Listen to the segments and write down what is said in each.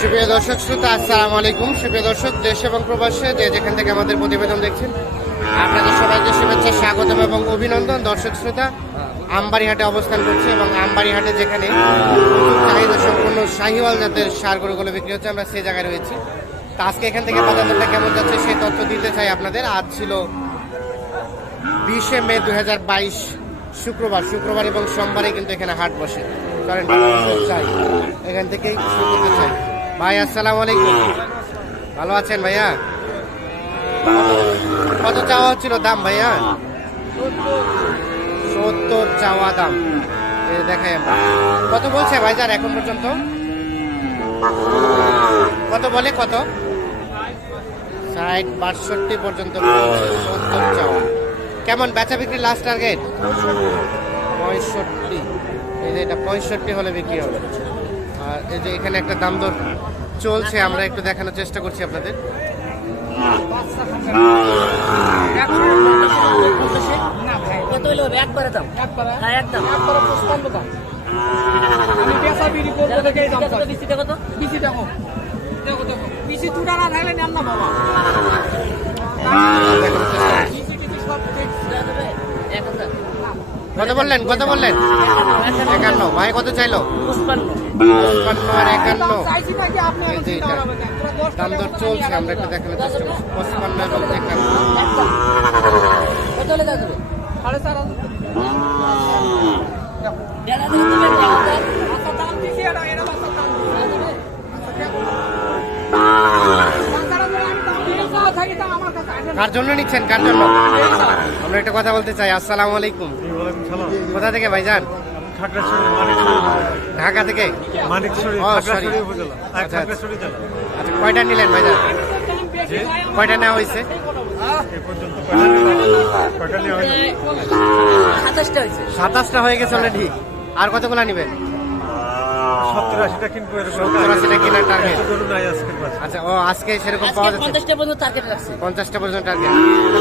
সুপ্রিয় দর্শক, শ্রোতা, আসসালামু আলাইকুম। সুপ্রিয় দর্শক, দেশ এবং প্রবাসে যে যেখান থেকে আমাদের প্রতিবেদন দেখছেন, আপনাদের সবাইকে শুভেচ্ছা, স্বাগতম এবং অভিনন্দন। দর্শক, শ্রোতা, আমবাড়িহাটে অবস্থান করছে এবং আমবাড়িহাটে যেখানে চাহিদা সম্পূর্ণ শাহিওয়াল জাতের গরুগুলো বিক্রি হচ্ছে, আমরা সেই জায়গায় রয়েছি। তা আজকে এখান থেকে বাজার দরটা কেমন যাচ্ছে সেই তথ্য দিতে চাই আপনাদের। আজ ছিল বিশে মে দু হাজার বাইশ, শুক্রবার। শুক্রবার এবং সোমবারে কিন্তু এখানে হাট বসে। চলেন, চাই। এখান থেকেই শুরু করতে চাই। ভাই, আসসালামু আলাইকুম। ভালো আছেন ভাইয়া? কত চাওয়া হচ্ছিল দাম ভাইয়া? সত্তর চাওয়া দাম। দেখাই কত বলছে ভাই ভাইজান এখন পর্যন্ত? কত বলে কত? ষাট, বাষট্টি পর্যন্ত সত্তর চাওয়া। কেমন বেচা বিক্রি লাস্ট টার্গেট পঁয়ষট্টি। এটা পঁয়ষট্টি হলে বিক্রি হবে। আর এই যে এখানে একটা দাম দর চলছে আমরা একটু দেখানোর চেষ্টা করছি আপনাদের। কত বললেন? কত বললেন? একান্ন। ভাই কত চাইলো? পঞ্চান্ন আর একান্ন দাম দর চলছে আমরা একটু দেখানোর চেষ্টা করছি এবং একান্ন। কার জন্য নিচ্ছেন? কার জন্য? আমরা একটা কথা বলতে চাই। আসসালামু আলাইকুম। কোথা থেকে ভাইজান? খাগড়াছড়ি ঢাকা থেকে? মানিকছড়ি খাগড়াছড়ি উপজেলা। আচ্ছা, খাগড়াছড়ি জেলা। আচ্ছা কয়টা নিলেন ভাইজান। কয়টা নেওয়া হয়েছে? সাতাশটা হয়ে গেছে অলরেডি আর কতগুলা নিবেন? সত্তর আশিটা কিনবো সত্তর আশিটা কেনার টার্গেট নাই আজকের আচ্ছা ও আজকে সেরকম পাওয়া যাচ্ছে? পঞ্চাশটা পর্যন্ত টার্গেট রাখছে। পঞ্চাশটা পর্যন্ত টার্গেট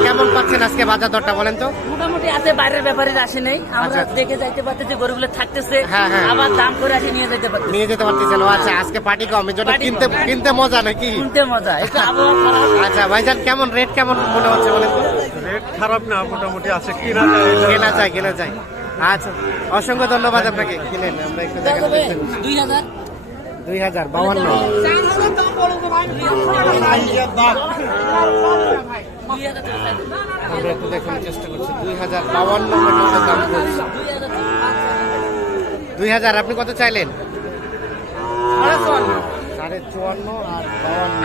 কেমন পাচ্ছেন আজকে বাজার দরটা বলেন তো? মোটামুটি আছে বাইরের ব্যাপারে আসে নেই। আমরা আচ্ছা। দেখে যাইতে পারতেছি গরুগুলো থাকতেছে। হ্যাঁ, হ্যাঁ। আবার দাম করে আসে নিয়ে যেতে পারতেছি। নিয়ে যেতে পারতেছেন আচ্ছা আজকে পার্টি কম জন্য কিনতে কিনতে মজা নাকি? শুনতে মজা। একটু আবহাওয়া আচ্ছা ভাইজান কেমন রেট কেমন মনে হচ্ছে বলেন তো? রেট খারাপ না মোটামুটি আছে। কিনা যায় কেনা চাই কেনা চাই আচ্ছা অসংখ্য ধন্যবাদ আপনাকে। কিনেন আমরা একটু দেখাতে দুই হাজার। দুই হাজার বাউান্ন। আমরা একটু দেখানোর চেষ্টা করছি। দুই হাজার বাউান্ন দাম দুই হাজার আপনি কত চাইলেন? সাড়ে চুয়ান্ন। আর বাউান্ন।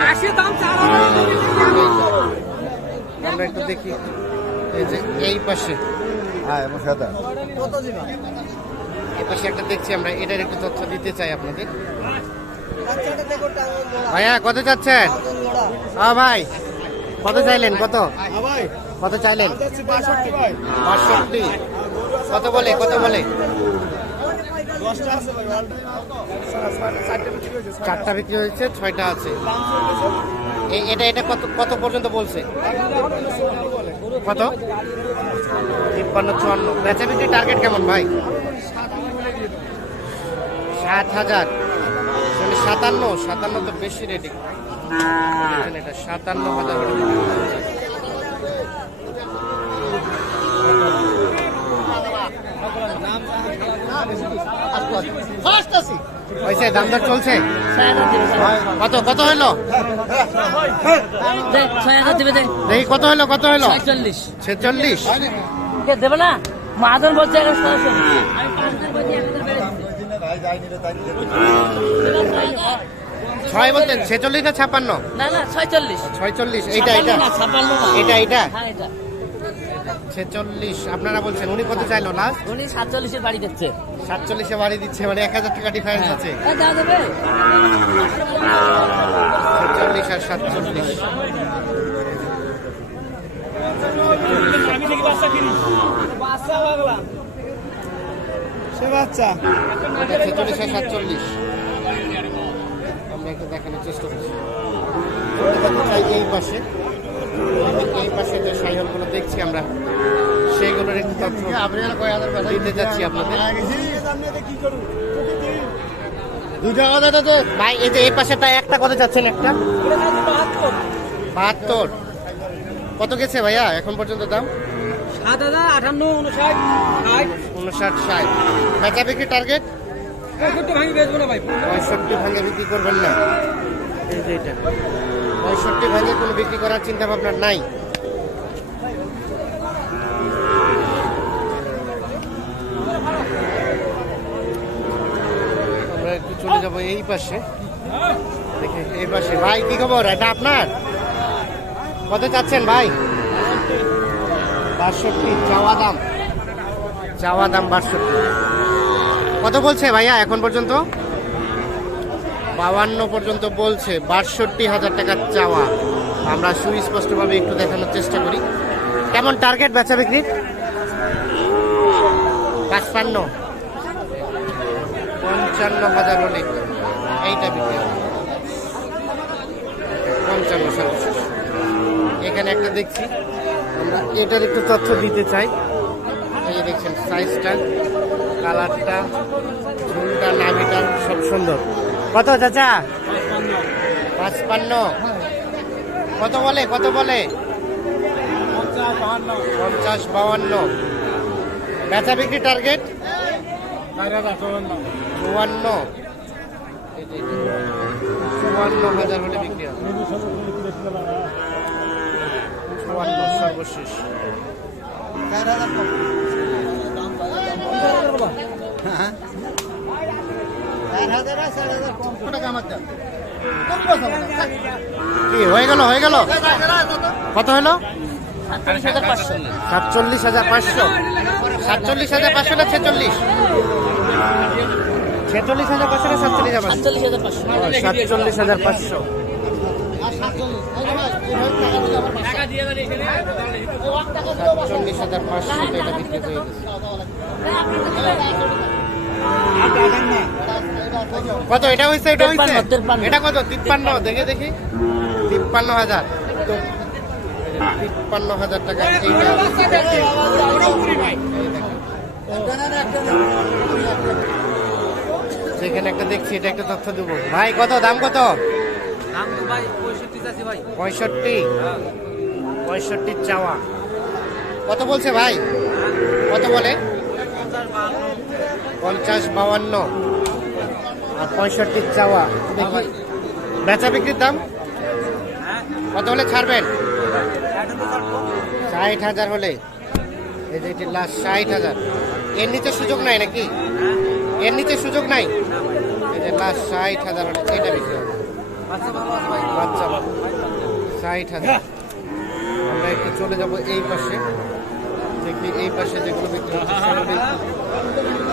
আমরা একটু দেখি। এই যে এই পাশে। একটা দেখছি এটার একটু তথ্য দিতে চাই। ভাইয়া কত চাচ্ছেন? হ্যাঁ ভাই কত চাইলেন? কত? হ্যাঁ কত চাইলেন? কত বলে? কত বলে। চারটে বিক্রি হয়েছে, ছয়টা। আছে। এটা এটা কত কত পর্যন্ত বলছে? কত? তিপ্পান্ন, চুয়ান্ন। বেচা টার্গেট কেমন ভাই? সাত হাজার। সাতান্ন সাতান্ন তো বেশি রেটিং এটা? সাতান্ন হাজার বিক্রি হবে। হয়েছে দাম দর চলছে? কত কত হলো? দেখি কত হলো কত হলো? ছয়চল্লিশ। ছেচল্লিশ? দেবে না? মহাজন বলছে। ছয় বলতেন ছেচল্লিশ না ছাপ্পান্ন? না না ছয়চল্লিশ। ছয়চল্লিশ এইটা এটা না এটা এটা এটা ছেচল্লিশ আপনারা বলছেন উনি কত চাইলো লাস্ট উনি সাতচল্লিশের বাড়ি দিচ্ছে। সাতচল্লিশে বাড়ি দিচ্ছে মানে এক হাজার টাকা ডিফারেন্স আছে। ছেচল্লিশ আর সাতচল্লিশ। সে বাচ্চা ছেচল্লিশ আর সাতচল্লিশ। আমরা একটু দেখানোর চেষ্টা করছি। এই পাশে? এই পাশে যে সাইহলগুলো দেখছি আমরা সেইগুলোর একটু তথ্য দিতে যাচ্ছি আপনাদের। দুটা কথা তো। ভাই এই যে এই পাশেটা একটা কত চাচ্ছেন একটা? বাহাত্তর। কত গেছে ভাইয়া? এখন পর্যন্ত দাম? সাত হাজার আটান্ন উনষাট ষাট। উনষাট ষাট। বেচা বিক্রি টার্গেট পঁয়ষট্টি ভাঙি বেচবো না ভাই। পঁয়ষট্টি ভাঙে বিক্রি করবেন না। এই যে এটা। পঁয়ষট্টি ভাঙে কোনো বিক্রি করার চিন্তা ভাবনা নাই। আমরা একটু চলে যাব এই পাশে। দেখি, এই পাশে। ভাই, কি খবর? এটা আপনার? কত চাচ্ছেন ভাই? বাষট্টি, চাওয়া দাম। চাওয়া দাম বাষট্টি। কত বলছে ভাইয়া এখন পর্যন্ত? বাউান্ন পর্যন্ত বলছে বাষট্টি হাজার টাকার চাওয়া। আমরা সুস্পষ্টভাবে একটু দেখানোর চেষ্টা করি। কেমন টার্গেট বেচা বিক্রি? পাঁচপান্ন। পঞ্চান্ন হাজার হলে এইটা বিক্রি পঞ্চান্ন এখানে একটা দেখছি। আমরা এটার একটু তথ্য দিতে চাই। এই দেখছেন সাইজটা কালারটা ঝুলটা, নাভিটা সব সুন্দর। কত চাচা? পাঁচপান্ন। কত বলে? কত বলে? পঞ্চাশ বাউান্ন বেচা বিক্রি টার্গেট চুয়ান্ন। চুয়ান্ন হাজার হলে বিক্রি হবে। চুয়ান্ন সর্বশেষ। কি হয়ে গেল হয়ে গেল? কত হলো? সাতচল্লিশ হাজার পাঁচশো। সাতচল্লিশ হাজার পাঁচশো না ছেচল্লিশ? ছেচল্লিশ হাজার পাঁচশো না সাতচল্লিশ হাজার পাঁচশো? হাজার পাঁচশো। সাতচল্লিশ হাজার পাঁচশো। সাতচল্লিশ হাজার পাঁচশো এটা বিক্রি হয়ে গেছে। কত? এটা হয়েছে এটা হয়েছে। এটা কত? তিপ্পান্ন দেখে দেখি। তিপ্পান্ন হাজার। তো তিপ্পান্ন হাজার টাকা এইটা যেখানে একটা দেখছি এটা একটা তথ্য দেবো। ভাই কত? দাম কত? দাম তো ভাই পঁয়ষট্টি চাচ্ছি ভাই। পঁয়ষট্টি? পঁয়ষট্টি চাওয়া। কত বলছে ভাই? কত বলে? পঞ্চাশ বাউান্ন আর পঁয়ষট্টি চাওয়া। বেচা বিক্রির দাম? কত হলে ছাড়বেন? ষাট হাজার হলে। এই যে এটি লাস্ট ষাট হাজার। এর নিচে সুযোগ নাই নাকি? এর নিচে সুযোগ নাই? এই যে লাস্ট ষাট হাজার হলে এটা বিক্রি হবে। বাচ্চা বাবু। ষাট হাজার। আমরা একটু চলে যাব এই পাশে। দেখি এই পাশে যেগুলো বিক্রি হচ্ছে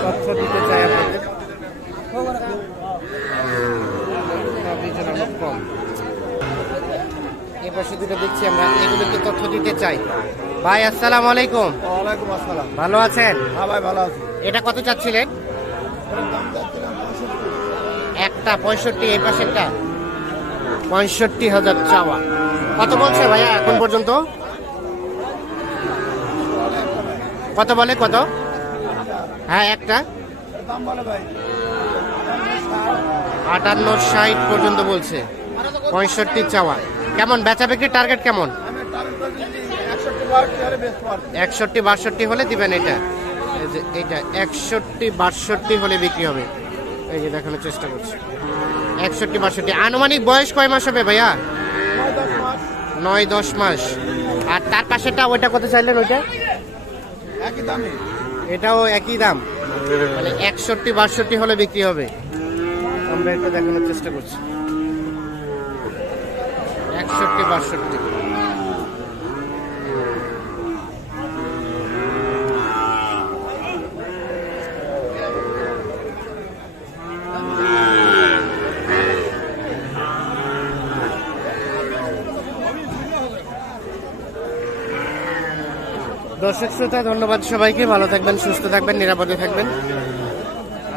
তথ্য দিতে চাই আপনাদের। কম এই পাশে দুটো দেখছি আমরা এগুলো একটু তথ্য দিতে চাই। ভাই আসসালামু আলাইকুম। ওয়ালাইকুম আসসালাম। ভালো আছেন? হ্যাঁ ভাই ভালো আছি। এটা কত চাচ্ছিলেন? একটা পঁয়ষট্টি এই পাশেরটা? পঁয়ষট্টি হাজার চাওয়া। কত বলছে ভাইয়া এখন পর্যন্ত? কত বলে কত? হ্যাঁ একটা। দাম বলে ভাই। আটান্ন ষাট পর্যন্ত বলছে। পঁয়ষট্টি চাওয়া। কেমন? বেচা বিক্রির টার্গেট কেমন? একষট্টি বাষট্টি হলে দিবেন এটা। এটা একষট্টি বাষট্টি হলে বিক্রি হবে। এই যে দেখানোর চেষ্টা করছি। একষট্টি বাষট্টি। আনুমানিক বয়স কয় মাস হবে ভাইয়া? নয় দশ মাস। আর তার পাশেরটা ওইটা কত চাইলেন ওইটা? এটাও একই দাম। মানে একষট্টি বাষট্টি হলে বিক্রি হবে। আমরা এটা দেখানোর চেষ্টা করছি। একষট্টি, বাষট্টি। দর্শক শ্রোতা, ধন্যবাদ সবাইকে। ভালো থাকবেন, সুস্থ থাকবেন, নিরাপদে থাকবেন।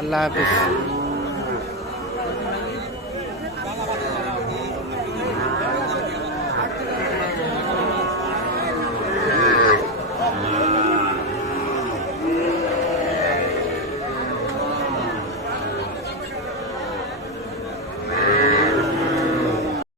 আল্লাহ হাফিজ।